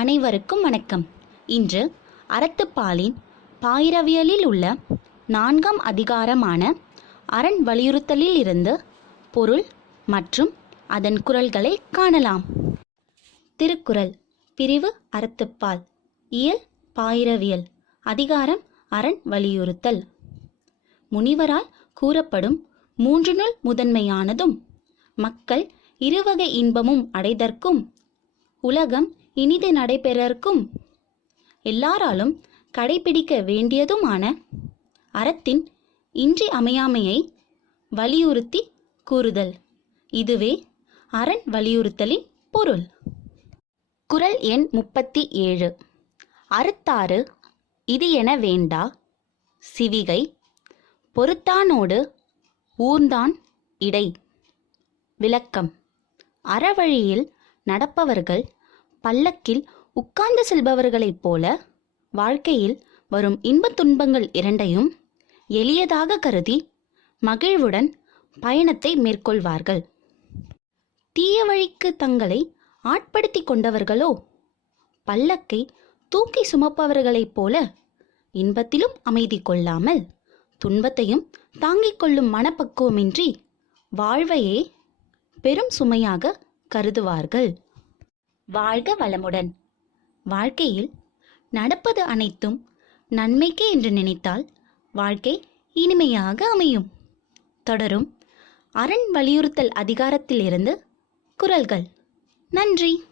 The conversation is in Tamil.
அனைவருக்கும் வணக்கம். இன்று அறத்துப்பாலின் பாயிரவியலில் உள்ள நான்காம் அதிகாரமான அரண் வலியுறுத்தலில் இருந்து பொருள் மற்றும் அதன் குரல்களை காணலாம். திருக்குறள் பிரிவு அறத்துப்பால் இயல் பாயிரவியல் அதிகாரம் அரண் வலியுறுத்தல். முனிவரால் கூறப்படும் மூன்றினுள் முதன்மையானதும் மக்கள் இருவகை இன்பமும் அடைதற்கும் உலகம் இனிது நடைபெறற்கும். எல்லாராலும் கடைபிடிக்க வேண்டியதுமான அறத்தின் இன்றி அமையாமையை வலியுறுத்தி கூறுதல். இதுவே அரண் வலியுறுத்தலின் பொருள். குறள் எண் முப்பத்தி ஏழு. அறுத்தாறு இது என வேண்டா. சிவிகை. பொறுத்தானோடு ஊர்ந்தான் இடை. விளக்கம். அறவழியில் நடப்பவர்கள் பல்லக்கில் உட்கார்ந்து செல்பவர்களைப் போல வாழ்க்கையில் வரும் இன்பத் துன்பங்கள் இரண்டையும் எளியதாக கருதி மகிழ்வுடன் பயணத்தை மேற்கொள்வார்கள். தீய வழிக்கு தங்களை ஆட்படுத்தி கொண்டவர்களோ? பல்லக்கை தூக்கி சுமப்பவர்களைப் போல இன்பத்திலும் அமைதி கொள்ளாமல் துன்பத்தையும் தாங்கிக் கொள்ளும் மனப்பக்குவமின்றி வாழ்வையே பெரும் சுமையாக கருதுவார்கள். வாழ்க வளமுடன். வாழ்க்கையில் நடப்பது அனைத்தும் நன்மைக்கே என்று நினைத்தால் வாழ்க்கை இனிமையாக அமையும். தொடரும் அரண் வலியுறுத்தல் அதிகாரத்திலிருந்து குரல்கள். நன்றி.